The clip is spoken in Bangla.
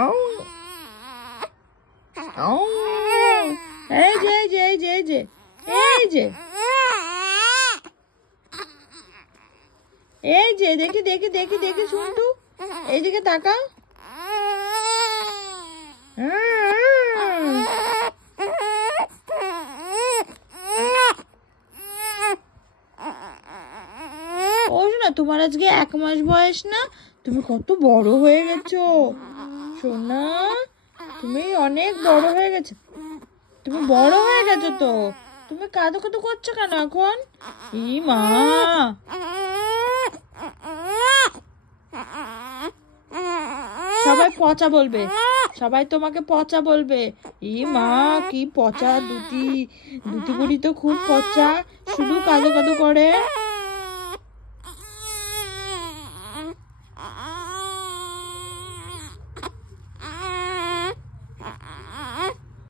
আউ আউ এই যে এই যে এই যে এই যে এই যে এই যে দেখি দেখি দেখি দেখি শুনটু এইদিকে তাকা। ও শোনা, তোমার আজকে 1 মাস বয়স না? তুমি কত বড় হয়ে গেছো সোনা, তুমি অনেক বড় হয়ে গেছো, তুমি বড় হয়ে গেছো তো। তুমি কাঁদো কাঁদো করছো কেন এখন? ই মা, সবাই পচা বলবে, সবাই তোমাকে পচা বলবে। ই মা, কি পচা দুটি, দুটি বুড়ি তো খুব পচা, শুধু কাঁদো কাঁদো করে।